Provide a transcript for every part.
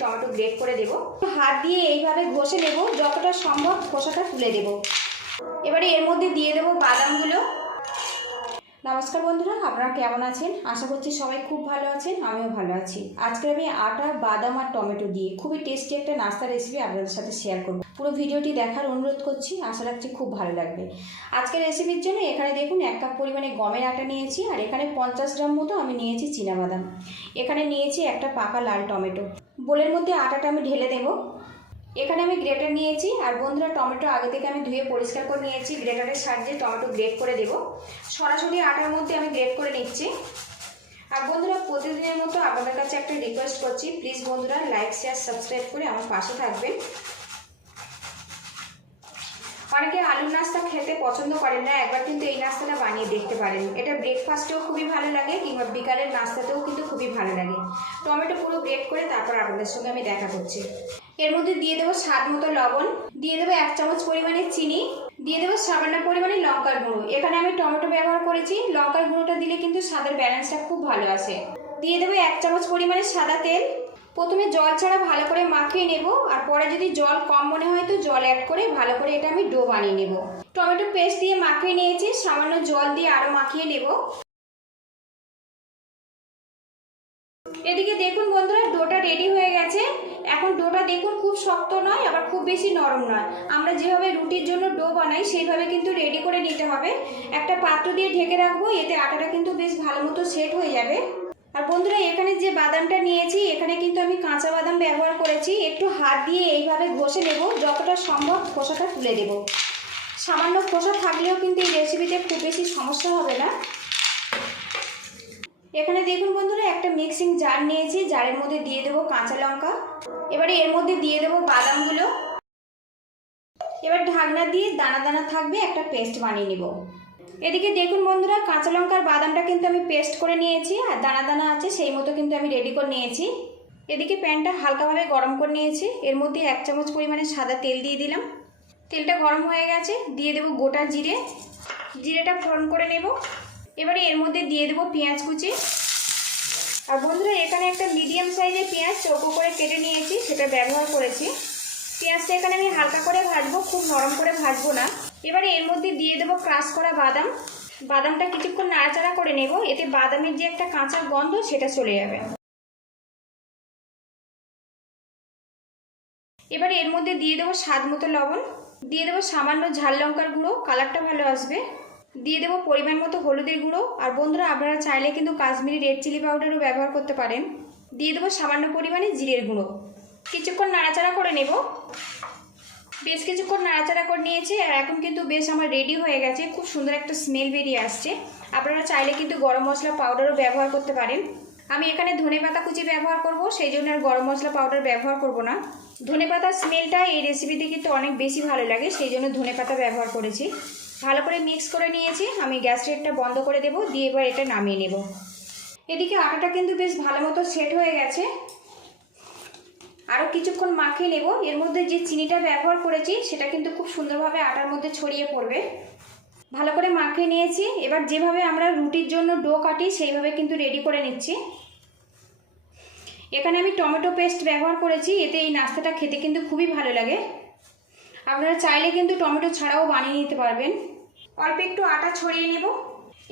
Tomato great করে দেব। হাত দিয়ে এইভাবে ঘষে নেব, যতটা সম্ভব খোসাটা তুলে দেব। এবারে এর মধ্যে দিয়ে দেব বাদামগুলো। নমস্কার বন্ধুরা, আপনারা কেমন আছেন? আশা করছি সবাই খুব ভালো আছেন, আমিও ভালো আছি। আজকে আমি আটা, বাদাম আর টমেটো দিয়ে খুবই টেস্টি একটা নাস্তা রেসিপি আপনাদের সাথে শেয়ার করব। পুরো ভিডিওটি দেখার অনুরোধ করছি, আশা রাখছি খুব ভালো লাগবে। আজকের রেসিপির জন্য এখানে দেখুন 1 কাপ পরিমাণে গমের আটা নিয়েছি, আর এখানে 50 গ্রাম মতো আমি নিয়েছি চীনাবাদাম। এখানে নিয়েছি একটা পাকা লাল টমেটো। বোলের মধ্যে আটাটা আমি ঢেলে দেবো। এখানে আমি গ্রেটার নিয়েছি, আর বন্ধুরা টমেটো আগে থেকে আমি ধুয়ে পরিষ্কার করে নিয়েছি। গ্রেটারের সাহায্যে টমেটো গ্রেট করে দেব। সরাসরি আটার মধ্যে আমি গ্রেট করে নিচ্ছি। আর বন্ধুরা প্রতিদিনের মতো আপনাদের কাছে একটা রিকোয়েস্ট করছি, প্লিজ বন্ধুরা লাইক, শেয়ার, সাবস্ক্রাইব করে আমার পাশে থাকবেন। অনেকে আলুর নাস্তা খেতে পছন্দ করেন না, একবার কিন্তু এই নাস্তাটা বানিয়ে দেখতে পারেন। এটা ব্রেকফাস্টেও খুবই ভালো লাগে, কিংবা বিকালের নাস্তাতেও কিন্তু খুবই ভালো লাগে। টমেটো পুরো গ্রেট করে তারপর আপনাদের সঙ্গে আমি দেখা করছি। এর মধ্যে দিয়ে দেবো স্বাদ মতো লবণ, দিয়ে দেবো 1 চামচ পরিমাণে চিনি, দিয়ে দেবো সামান্য পরিমাণে লঙ্কার গুঁড়ো। এখানে আমি টমেটো ব্যবহার করেছি, লঙ্কার গুঁড়োটা দিলে কিন্তু স্বাদের ব্যালেন্সটা খুব ভালো আসে। দিয়ে দেবো 1 চামচ পরিমাণে সাদা তেল। প্রথমে জল ছাড়া ভালো করে মাখিয়ে নেব, আর পরে যদি জল কম মনে হয় তো জল অ্যাড করে ভালো করে এটা আমি ডো বানিয়ে নেব। টমেটো পেস্ট দিয়ে মাখিয়ে নিয়েছি, সামান্য জল দিয়ে আরও মাখিয়ে নেব। এদিকে দেখুন বন্ধুরা ডোটা রেডি হয়ে গেছে। এখন ডোটা দেখুন খুব শক্ত নয়, আবার খুব বেশি নরম নয়। আমরা যেভাবে রুটির জন্য ডো বানাই সেইভাবে কিন্তু রেডি করে নিতে হবে। একটা পাত্র দিয়ে ঢেকে রাখবো, এতে আটাটা কিন্তু বেশ ভালো মতো সেট হয়ে যাবে। আর বন্ধুরা এখানে যে বাদামটা নিয়েছি, এখানে কিন্তু আমি কাঁচা বাদাম ব্যবহার করেছি। একটু হাত দিয়ে এইভাবে ঘষে নেব, যতটা সম্ভব খোসাটা তুলে দেব। সামান্য খোসা থাকলেও কিন্তু এই রেসিপিতে খুব বেশি সমস্যা হবে না। এখানে দেখুন বন্ধুরা একটা মিক্সিং জার নিয়েছি, জারের মধ্যে দিয়ে দেবো কাঁচা লঙ্কা। এবারে এর মধ্যে দিয়ে দেবো বাদামগুলো। এবার ঢাকনা দিয়ে দানা দানা থাকবে একটা পেস্ট বানিয়ে নেব। এদিকে দেখুন বন্ধুরা কাঁচা লঙ্কার বাদামটা কিন্তু আমি পেস্ট করে নিয়েছি, আর দানা দানা আছে সেই মতো কিন্তু আমি রেডি করে নিয়েছি। এদিকে প্যানটা হালকাভাবে গরম করে নিয়েছি, এর মধ্যে 1 চামচ পরিমাণে সাদা তেল দিয়ে দিলাম। তেলটা গরম হয়ে গেছে, দিয়ে দেবো গোটা জিরে। জিরেটা ফোড়ন করে নেব। এবারে এর মধ্যে দিয়ে দেবো পেঁয়াজ কুচি। আর বন্ধুরা এখানে একটা মিডিয়াম সাইজের পেঁয়াজ চৌকো করে কেটে নিয়েছি, সেটা ব্যবহার করেছি। পেঁয়াজটা এখানে আমি হালকা করে ভাজবো, খুব নরম করে ভাজবো না। এবারে এর মধ্যে দিয়ে দেবো ক্রাশ করা বাদাম। বাদামটা কিছুক্ষণ নাড়াচাড়া করে নেব, এতে বাদামের যে একটা কাঁচা গন্ধ সেটা চলে যাবে। এবারে এর মধ্যে দিয়ে দেবো স্বাদ মতো লবণ, দিয়ে দেবো সামান্য ঝাল লঙ্কার গুঁড়ো, কালারটা ভালো আসবে। দিয়ে দেবো পরিমাণ মতো হলুদের গুঁড়ো। আর বন্ধুরা আপনারা চাইলে কিন্তু কাশ্মীরি রেড চিলি পাউডারও ব্যবহার করতে পারেন। দিয়ে দেবো সামান্য পরিমাণে জিরের গুঁড়ো। কিছুক্ষণ নাড়াচাড়া করে নেব। বেশ কিছুক্ষণ নাড়াচাড়া করে নিয়েছি, আর এখন কিন্তু বেশ আমার রেডি হয়ে গেছে। খুব সুন্দর একটা স্মেল বেরিয়ে আসছে। আপনারা চাইলে কিন্তু গরম মশলা পাউডারও ব্যবহার করতে পারেন। আমি এখানে ধনেপাতা কুচি ব্যবহার করব, সেই জন্য আর গরম মশলা পাউডার ব্যবহার করব না। ধনেপাতার স্মেলটা এই রেসিপিতে কিন্তু অনেক বেশি ভালো লাগে, সেই জন্য ধনেপাতা ব্যবহার করেছি। ভালো করে মিক্স করে নিয়েছি, আমি গ্যাস রেটটা বন্ধ করে দেব, দিয়ে এবার এটা নামিয়ে নেব। এদিকে আটাটা কিন্তু বেশ ভালো মতো সেট হয়ে গেছে। আরও কিছুক্ষণ মাখিয়ে নেব। এর মধ্যে যে চিনিটা ব্যবহার করেছি সেটা কিন্তু খুব সুন্দরভাবে আটার মধ্যে ছড়িয়ে পড়বে। ভালো করে মাখিয়ে নিয়েছি। এবার যেভাবে আমরা রুটির জন্য ডো কাটি সেইভাবে কিন্তু রেডি করে নিচ্ছি। এখানে আমি টমেটো পেস্ট ব্যবহার করেছি, এতে এই নাস্তাটা খেতে কিন্তু খুবই ভালো লাগে। আপনারা চাইলে কিন্তু টমেটো ছাড়াও বানিয়ে নিতে পারবেন। অল্প একটু আটা ছড়িয়ে নেব।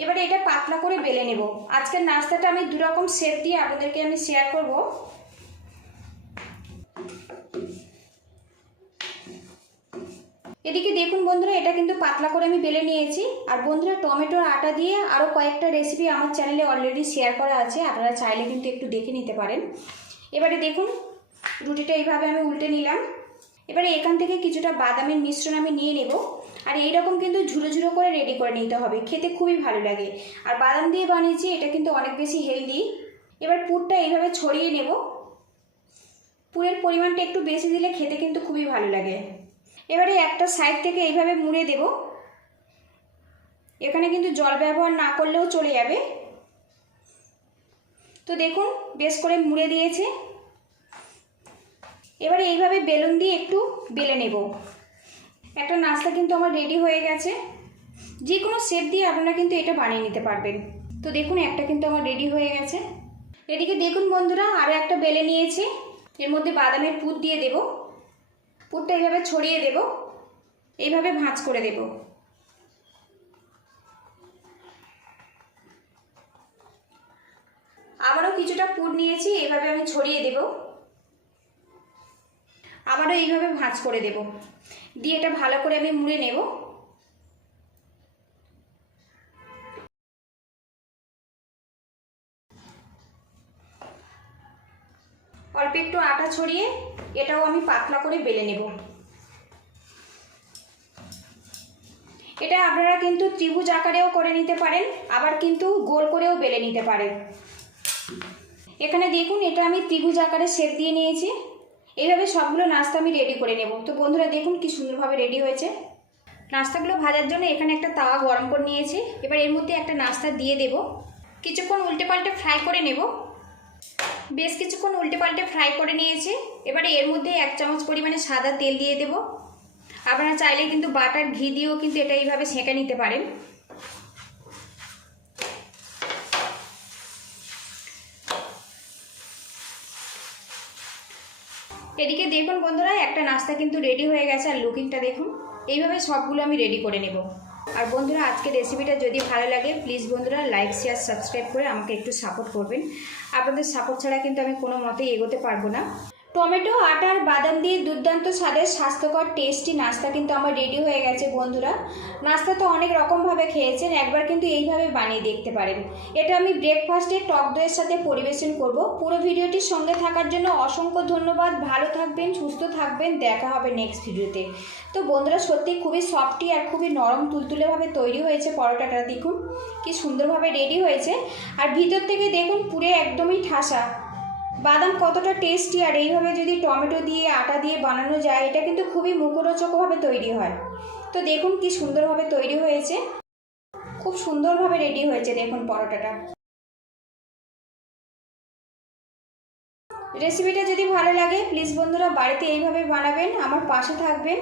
এবারে এটা পাতলা করে বেলে নেব। আজকের নাস্তাটা আমি দুরকম শেপ দিয়ে আপনাদেরকে আমি শেয়ার করব। এদিকে দেখুন বন্ধুরা এটা কিন্তু পাতলা করে আমি বেলে নিয়েছি। আর বন্ধুরা টমেটোর আটা দিয়ে আরও কয়েকটা রেসিপি আমার চ্যানেলে অলরেডি শেয়ার করা আছে, আপনারা চাইলে কিন্তু একটু দেখে নিতে পারেন। এবারে দেখুন রুটিটা এইভাবে আমি উল্টে নিলাম। এবারে এখান থেকে কিছুটা বাদামের মিশ্রণ আমি নিয়ে নেব, আর এইরকম কিন্তু ঝুড়ো ঝুড়ো করে রেডি করে নিতে হবে, খেতে খুবই ভালো লাগে। আর বাদাম দিয়ে বানিয়েছি, এটা কিন্তু অনেক বেশি হেলদি। এবার পুরটা এইভাবে ছড়িয়ে নেব। পুরের পরিমাণটা একটু বেশি দিলে খেতে কিন্তু খুবই ভালো লাগে। এবারে একটা সাইড থেকে এইভাবে মুড়ে দেব। এখানে কিন্তু জল ব্যবহার না করলেও চলে যাবে। তো দেখুন বেশ করে মুড়ে দিয়েছে। এবারে এইভাবে বেলুন দিয়ে একটু বেলে নেব। একটা নাস্তা কিন্তু আমার রেডি হয়ে গেছে। যে কোনো শেপ দিয়ে আপনারা কিন্তু এটা বানিয়ে নিতে পারবেন। তো দেখুন একটা কিন্তু আমার রেডি হয়ে গেছে। এদিকে দেখুন বন্ধুরা আরও একটা বেলে নিয়েছি। এর মধ্যে বাদামের পুর দিয়ে দেব। পুরটা এইভাবে ছড়িয়ে দেব, এইভাবে ভাঁজ করে দেব। আবারও কিছুটা পুর নিয়েছি, এইভাবে আমি ছড়িয়ে দেব। আবারও এইভাবে ভাঁজ করে দেব, দিয়ে এটা ভালো করে আমি মুড়ে নেব। অল্প একটু আটা ছড়িয়ে এটাও আমি পাতলা করে বেলে নেব। এটা আপনারা কিন্তু ত্রিভুজ আকারেও করে নিতে পারেন, আবার কিন্তু গোল করেও বেলে নিতে পারেন। এখানে দেখুন এটা আমি ত্রিভুজ আকারে শেপ দিয়ে নিয়েছি। এইভাবে সবগুলো নাস্তা আমি রেডি করে নেব। তো বন্ধুরা দেখুন কি সুন্দরভাবে রেডি হয়েছে। নাস্তাগুলো ভাজার জন্য এখানে একটা তাওয়া গরম করে নিয়েছি। এবার এর মধ্যে একটা নাস্তা দিয়ে দেব। কিছুক্ষণ উল্টে পাল্টে ফ্রাই করে নেব। বেশ কিছুক্ষণ উল্টে পাল্টে ফ্রাই করে নিয়েছি। এবারে এর মধ্যে 1 চামচ পরিমাণে সাদা তেল দিয়ে দেব। আপনারা চাইলে কিন্তু বাটার ঘি দিয়েও কিন্তু এটা এইভাবে সেঁকে নিতে পারেন। এদিকে দেখুন বন্ধুরা একটা নাস্তা কিন্তু রেডি হয়ে গেছে, আর লুকিংটা দেখুন। এইভাবে সবগুলো আমি রেডি করে নেব। আর বন্ধুরা আজকের রেসিপিটা যদি ভালো লাগে প্লিজ বন্ধুরা লাইক শেয়ার সাবস্ক্রাইব করে আমাকে একটু সাপোর্ট করবেন। আপনাদের সাপোর্ট ছাড়া কিন্তু আমি কোনো মতেই এগোতে পারবো না। টমেটো আটা আর বাদাম দিয়ে দুর্দান্ত স্বাদের স্বাস্থ্যকর টেস্টি নাস্তা কিন্তু আমার রেডি হয়ে গেছে বন্ধুরা। নাস্তা তো অনেক রকমভাবে খেয়েছেন, একবার কিন্তু এইভাবে বানিয়ে দেখতে পারেন। এটা আমি ব্রেকফাস্টে টক দইয়ের সাথে পরিবেশন করব। পুরো ভিডিওটির সঙ্গে থাকার জন্য অসংখ্য ধন্যবাদ। ভালো থাকবেন, সুস্থ থাকবেন, দেখা হবে নেক্সট ভিডিওতে। তো বন্ধুরা সত্যি খুবই সফটি আর খুবই নরম তুলতুলেভাবে তৈরি হয়েছে পরোটাটা। দেখুন কি সুন্দরভাবে রেডি হয়েছে, আর ভিতর থেকে দেখুন পুরো একদমই ঠাসা। বাদাম কতটা টেস্টি, আর এইভাবে যদি টমেটো দিয়ে আটা দিয়ে বানানো যায় এটা কিন্তু খুবই মুখরোচকভাবে তৈরি হয়। তো দেখুন কি সুন্দরভাবে তৈরি হয়েছে, খুব সুন্দরভাবে রেডি হয়েছে দেখুন পরোটাটা। রেসিপিটা যদি ভালো লাগে প্লিজ বন্ধুরা বাড়িতে এইভাবে বানাবেন, আমার পাশে থাকবেন।